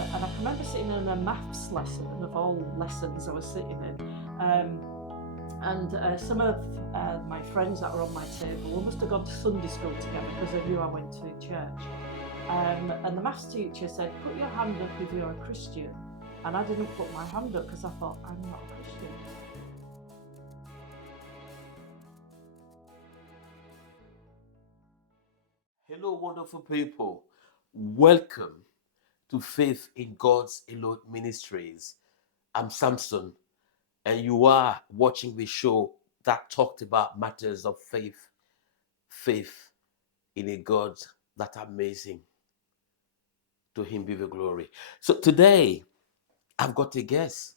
And I can remember sitting in a maths lesson, of all lessons I was sitting in. And some of my friends that were on my table, we must have gone to Sunday school together because they knew I went to church. And the maths teacher said, put your hand up if you're a Christian. And I didn't put my hand up because I thought, I'm not a Christian. Hello, wonderful people. Welcome to Faith in God's Alone Ministries. I'm Samson, and you are watching the show that talked about matters of faith in a God that amazing. To Him be the glory. So today, I've got a guest.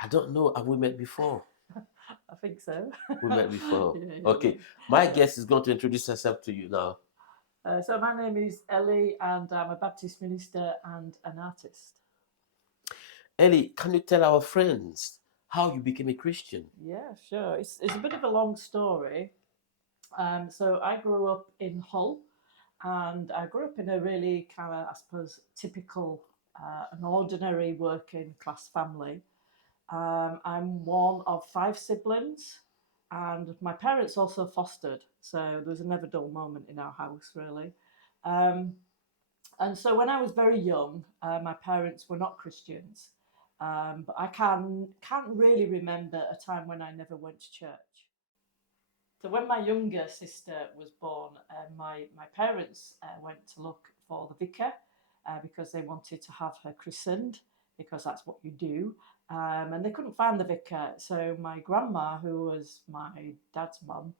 I don't know, have we met before? I think so. We met before. Yeah. Okay, my guest is going to introduce herself to you now. So my name is Ellie, and I'm a Baptist minister and an artist. Ellie, can you tell our friends how you became a Christian? Yeah, sure. It's a bit of a long story. So I grew up in Hull, and I grew up in a really kind of, I suppose, typical, an ordinary working class family. I'm one of five siblings, and my parents also fostered, so there was a never dull moment in our house, really. Um, and so when I was very young, my parents were not Christians, but I can't really remember a time when I never went to church. So when my younger sister was born, my parents went to look for the vicar because they wanted to have her christened, because that's what you do. And they couldn't find the vicar. So my grandma, who was my dad's mum,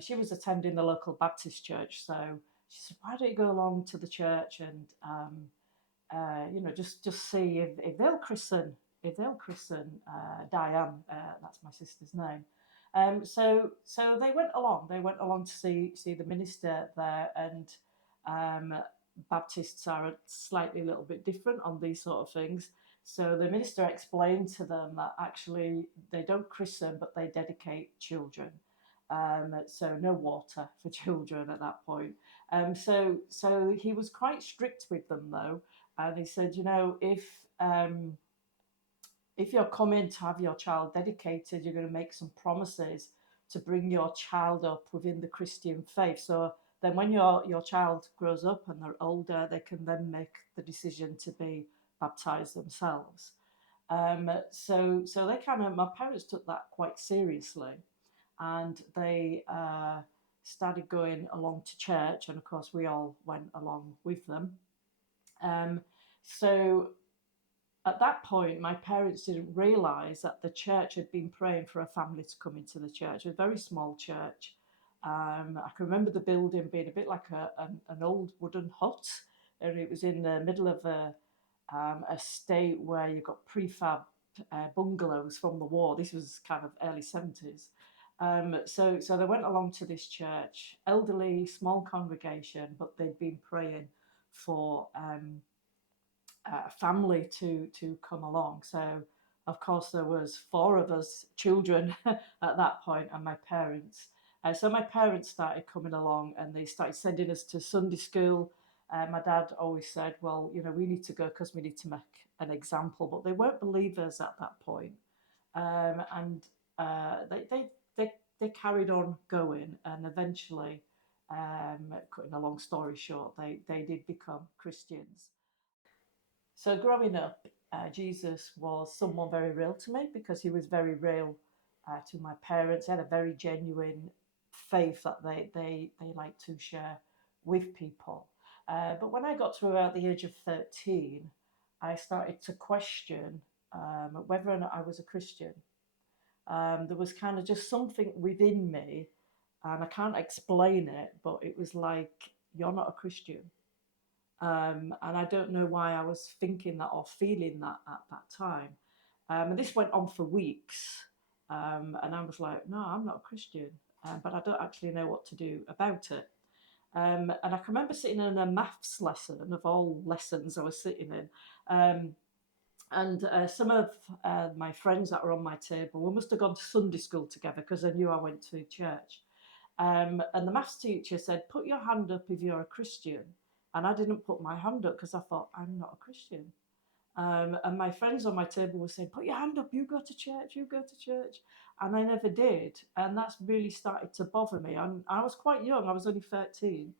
she was attending the local Baptist church. So she said, "Why don't you go along to the church and just see if they'll christen Diane, that's my sister's name." So they went along. They went along to see the minister there, and Baptists are slightly a little bit different on these sort of things. So the minister explained to them that actually they don't christen, but they dedicate children. So no water for children at that point. So he was quite strict with them though, and he said, if you're coming to have your child dedicated, you're going to make some promises to bring your child up within the Christian faith. So then when your child grows up and they're older, they can then make the decision to be baptized themselves. So they kind of, my parents took that quite seriously, and they started going along to church, and of course we all went along with them. So at that point, my parents didn't realise that the church had been praying for a family to come into the church, a very small church. I can remember the building being a bit like an old wooden hut, and it was in the middle of a estate where you got prefab bungalows from the war. This was kind of early 70s. So they went along to this church, elderly, small congregation, but they'd been praying for family to come along. So of course there was four of us children at that point, and my parents. So my parents started coming along, and they started sending us to Sunday school. My dad always said, "Well, we need to go because we need to make an example." But they weren't believers at that point, and they carried on going, and eventually, cutting a long story short, they did become Christians. So growing up, Jesus was someone very real to me because he was very real to my parents. They had a very genuine faith that they like to share with people. But when I got to about the age of 13, I started to question whether or not I was a Christian. There was kind of just something within me, and I can't explain it, but it was like, you're not a Christian. And I don't know why I was thinking that or feeling that at that time. And this went on for weeks. And I was like, no, I'm not a Christian, but I don't actually know what to do about it. And I can remember sitting in a maths lesson, of all lessons I was sitting in. And some of my friends that were on my table, we must have gone to Sunday school together because they knew I went to church. And the maths teacher said, put your hand up if you're a Christian. And I didn't put my hand up because I thought, I'm not a Christian. And my friends on my table were saying, "Put your hand up, you go to church, you go to church." And I never did. And that's really started to bother me. I was quite young, I was only 13.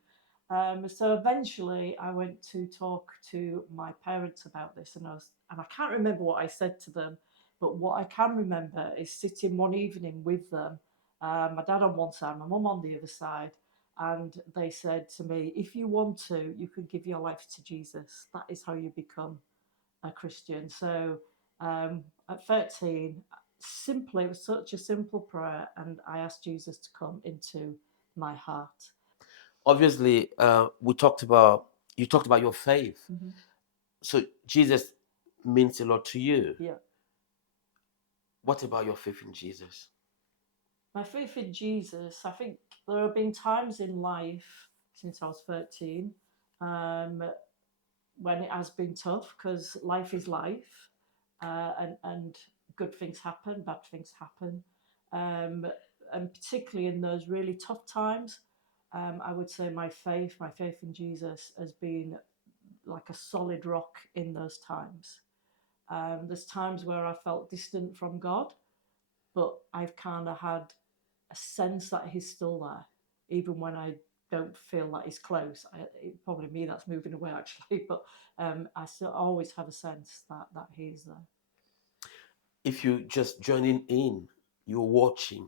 So eventually I went to talk to my parents about this, and I can't remember what I said to them, but what I can remember is sitting one evening with them, my dad on one side, my mum on the other side, and they said to me, "If you want to, you can give your life to Jesus. That is how you become a Christian." So at 13, simply, it was such a simple prayer, and I asked Jesus to come into my heart. Obviously, you talked about your faith. Mm-hmm. So Jesus means a lot to you. Yeah. What about your faith in Jesus? My faith in Jesus, I think there have been times in life since I was 13 um, when it has been tough, because life is life, and good things happen, bad things happen. Um, and particularly in those really tough times, I would say my faith in Jesus has been like a solid rock in those times. There's times where I felt distant from God, but I've kind of had a sense that he's still there, even when I don't feel that he's close. It's probably me that's moving away actually, but I still always have a sense that he's there. If you just joining in, you're watching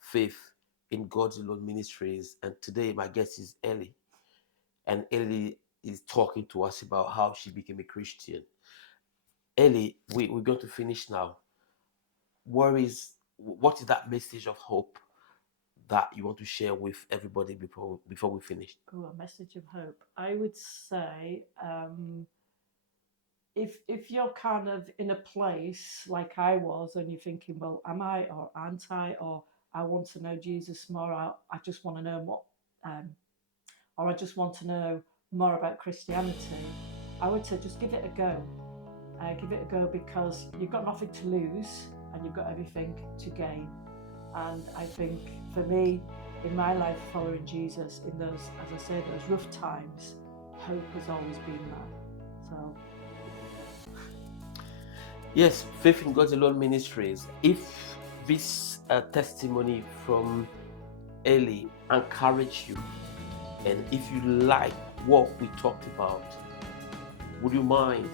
Faith in God's Alone Ministries, and today my guest is Ellie, and Ellie is talking to us about how she became a Christian. Ellie, we're going to finish now. What is that message of hope that you want to share with everybody before we finish? Oh, a message of hope. I would say if you're kind of in a place like I was, and you're thinking, well, am I or aren't I, or I want to know Jesus more, I just want to know what, um, or I just want to know more about Christianity, I would say just give it a go. Give it a go, because you've got nothing to lose and you've got everything to gain. And I think for me, in my life, following Jesus in those, as I say, those rough times, hope has always been there. So Yes, Faith in God's Alone Ministries. If this testimony from Ellie encouraged you, and if you like what we talked about, would you mind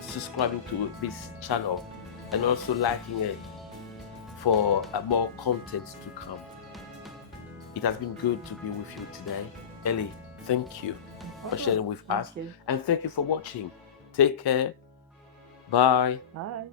subscribing to this channel and also liking it for more content to come? It has been good to be with you today. Ellie, thank you for sharing with us. you. And thank you for watching. Take care. Bye. Bye.